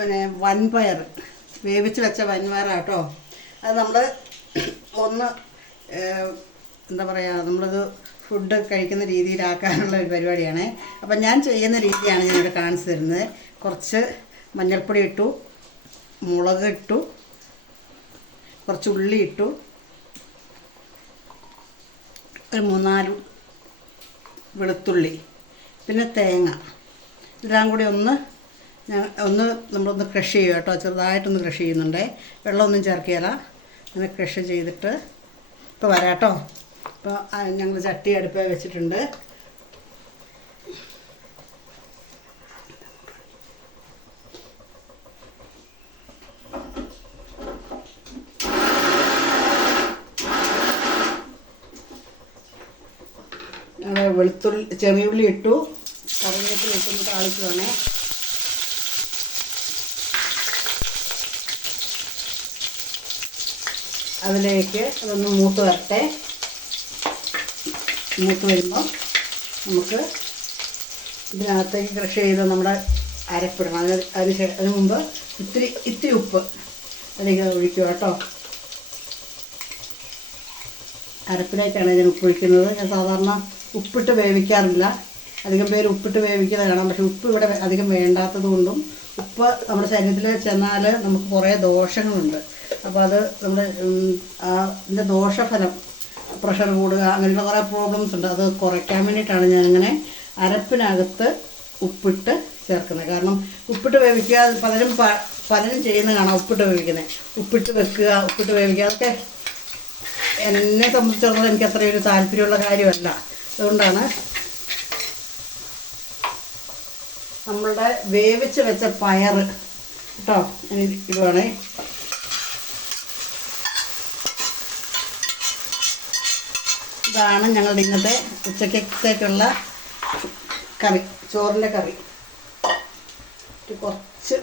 പിന്നെ വൻപയർ വേവിച്ച് വെച്ച വൻപയറാട്ടോ. അത് നമ്മൾ ഒന്ന് എന്താ പറയുക, നമ്മളത് ഫുഡ് കഴിക്കുന്ന രീതിയിലാക്കാനുള്ള ഒരു പരിപാടിയാണ്. അപ്പം ഞാൻ ചെയ്യുന്ന രീതിയാണ് ഞാനിവിടെ കാണിച്ചു തരുന്നത്. കുറച്ച് മഞ്ഞൾപ്പൊടി ഇട്ടു, മുളക് ഇട്ടു, കുറച്ച് ഉള്ളി ഇട്ടു, ഒരു 3-4 വെളുത്തുള്ളി, പിന്നെ തേങ്ങ, ഇതെല്ലാം കൂടി ഒന്ന് നമ്മളൊന്ന് ക്രഷ് ചെയ്യുക കേട്ടോ. ചെറുതായിട്ടൊന്ന് ക്രഷ് ചെയ്യുന്നുണ്ട്, വെള്ളമൊന്നും ചേർക്കുകയില്ല. അങ്ങനെ ക്രഷ് ചെയ്തിട്ട് ഇപ്പോൾ വരാം കേട്ടോ. ഇപ്പോൾ ഞങ്ങൾ ചട്ടി അടുപ്പിൽ വെച്ചിട്ടുണ്ട്. വെളുത്തുള്ളി, ചെറിയുള്ളി ഇട്ടു, കറിവേപ്പില ഇട്ടൊന്ന് താളിച്ചതാണ്. അതിലേക്ക് അതൊന്ന് മൂത്ത് വരട്ടെ. മൂത്ത് വരുമ്പോൾ നമുക്ക് ഇതിനകത്തേക്ക് ക്രഷ് ചെയ്ത് നമ്മുടെ അരപ്പിടണം. അതിന് മുമ്പ് ഇത്തിരി ഉപ്പ് അതിലേക്ക് ഒഴിക്കുക കേട്ടോ. അരപ്പിലേക്കാണ് ഞാൻ ഉപ്പ് ഒഴിക്കുന്നത്. ഞാൻ സാധാരണ ഉപ്പിട്ട് വേവിക്കാറില്ല. അധികം പേര് ഉപ്പിട്ട് വേവിക്കുന്നത് കാണാം. പക്ഷേ ഉപ്പ് ഇവിടെ അധികം വേണ്ടാത്തത് കൊണ്ടും ഉപ്പ് നമ്മുടെ ശരീരത്തിൽ ചെന്നാൽ നമുക്ക് കുറേ ദോഷങ്ങളുണ്ട്. അപ്പോൾ അത് നമ്മുടെ ഇതിൻ്റെ ദോഷഫലം, പ്രഷർ കൂടുക, അങ്ങനെയുള്ള കുറേ പ്രോബ്ലംസ് ഉണ്ട്. അത് കുറയ്ക്കാൻ വേണ്ടിയിട്ടാണ് ഞാനിങ്ങനെ അരപ്പിനകത്ത് ഉപ്പിട്ട് ചേർക്കുന്നത്. കാരണം ഉപ്പിട്ട് വേവിക്കുക പലരും ചെയ്യുന്നത് കാണാം. ഉപ്പിട്ട് വേവിക്കുന്നത്, ഉപ്പിട്ട് വെക്കുക, ഉപ്പിട്ട് വേവിക്കുക, അതൊക്കെ എന്നെ സംബന്ധിച്ചിടത്തോളം എനിക്ക് അത്രയൊരു താല്പര്യമുള്ള കാര്യമല്ല. അതുകൊണ്ടാണ് നമ്മളുടെ വേവിച്ച് വെച്ച പയർ കേട്ടോ ഇടുവാണേ. ഇതാണ് ഞങ്ങളുടെ ഇന്നത്തെ ഉച്ചക്കത്തേക്കുള്ള കറി, ചോറിൻ്റെ കറി. കുറച്ച്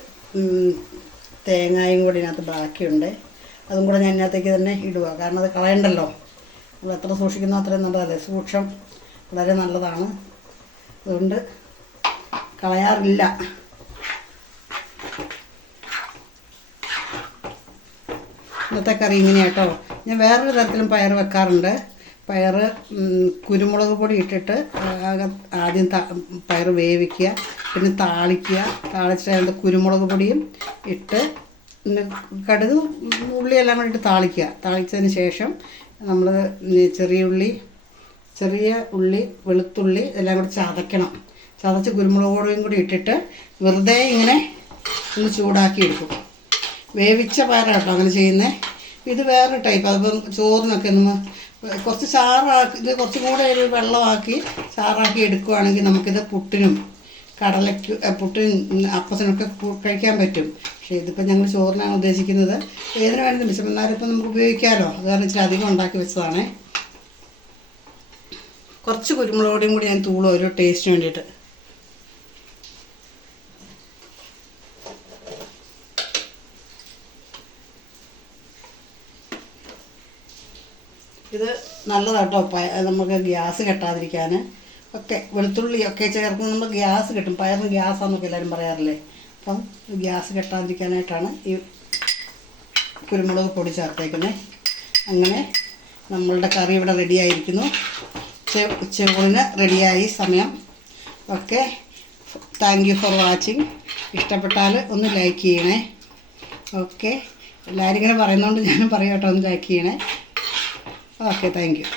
തേങ്ങയും കൂടി ഇതിനകത്ത് ബാക്കിയുണ്ട്. അതും കൂടെ ഞാൻ ഇതിനകത്തേക്ക് തന്നെ ഇടുക. കാരണം അത് കളയണ്ടല്ലോ. നമ്മൾ എത്ര സൂക്ഷിക്കുന്നോ അത്രയും നല്ലതല്ലേ. സൂക്ഷം വളരെ നല്ലതാണ്. അതുകൊണ്ട് കളയാറില്ല. ഇന്നത്തെ കറി ഇങ്ങനെയാണ് കേട്ടോ. ഞാൻ വേറൊരു തരത്തിലും പയർ വെക്കാറുണ്ട്. പയർ കുരുമുളക് പൊടി ഇട്ടിട്ട് ആദ്യം പയർ വേവിക്കുക, പിന്നെ താളിക്കുക. താളിച്ചിട്ട് അതിൻ്റെ കുരുമുളക് പൊടിയും ഇട്ട് കടുക് ഉള്ളിയെല്ലാം കൂടി ഇട്ട് താളിക്കുക. താളിച്ചതിന് ശേഷം നമ്മൾ ചെറിയ ഉള്ളി, വെളുത്തുള്ളി എല്ലാം കൂടി ചതയ്ക്കണം. ചതച്ച് കുരുമുളക് പൊടിയും കൂടി ഇട്ടിട്ട് വെറുതെ ഇങ്ങനെ ഒന്ന് ചൂടാക്കി എടുക്കും. വേവിച്ച പയറാട്ടോ അങ്ങനെ ചെയ്യുന്നത്. ഇത് വേറെ ടൈപ്പ്. അതിപ്പം ചോറിനൊക്കെ ഒന്ന് കുറച്ച് ചാറാക്കി, ഇത് കുറച്ചും കൂടെ ഒരു വെള്ളമാക്കി ചാറാക്കി എടുക്കുകയാണെങ്കിൽ നമുക്കിത് പുട്ടിനും അപ്പത്തിനൊക്കെ കഴിക്കാൻ പറ്റും. പക്ഷേ ഇതിപ്പോൾ ഞങ്ങൾ ചോറിനാണ് ഉദ്ദേശിക്കുന്നത്. ഏതിനു വേണമെങ്കിലും പക്ഷേ എന്നാലും ഇപ്പം നമുക്ക് ഉപയോഗിക്കാമല്ലോ. അത് കാരണം ഇച്ചിരി അധികം ഉണ്ടാക്കി വെച്ചതാണ്. കുറച്ച് കുരുമുളക് പൊടിയും കൂടി ഞാൻ തൂളും ഒരു ടേസ്റ്റിന് വേണ്ടിയിട്ട്. ഇത് നല്ലതാട്ടോ. നമുക്ക് ഗ്യാസ് കെട്ടാതിരിക്കാൻ ഒക്കെ വെളുത്തുള്ളിയൊക്കെ ചേർക്കുമ്പോൾ നമുക്ക് ഗ്യാസ് കിട്ടും. പയറിന് ഗ്യാസാന്നൊക്കെ എല്ലാവരും പറയാറില്ലേ. അപ്പം ഗ്യാസ് കെട്ടാതിരിക്കാനായിട്ടാണ് ഈ കുരുമുളക് പൊടി ചേർത്തേക്കുന്നത്. അങ്ങനെ നമ്മളുടെ കറി ഇവിടെ റെഡിയായിരിക്കുന്നു. ഉച്ചയൂണിന് റെഡിയായി സമയം. Okay, thank you for watching. ഇഷ്ടപ്പെട്ടാൽ ഒന്ന് ലൈക്ക് ചെയ്യണേ. ഓക്കെ, എല്ലാവരും ഇങ്ങനെ പറയുന്നതുകൊണ്ട് ഞാനും പറയാം കേട്ടോ, ഒന്ന് ലൈക്ക് ചെയ്യണേ. Okay, thank you.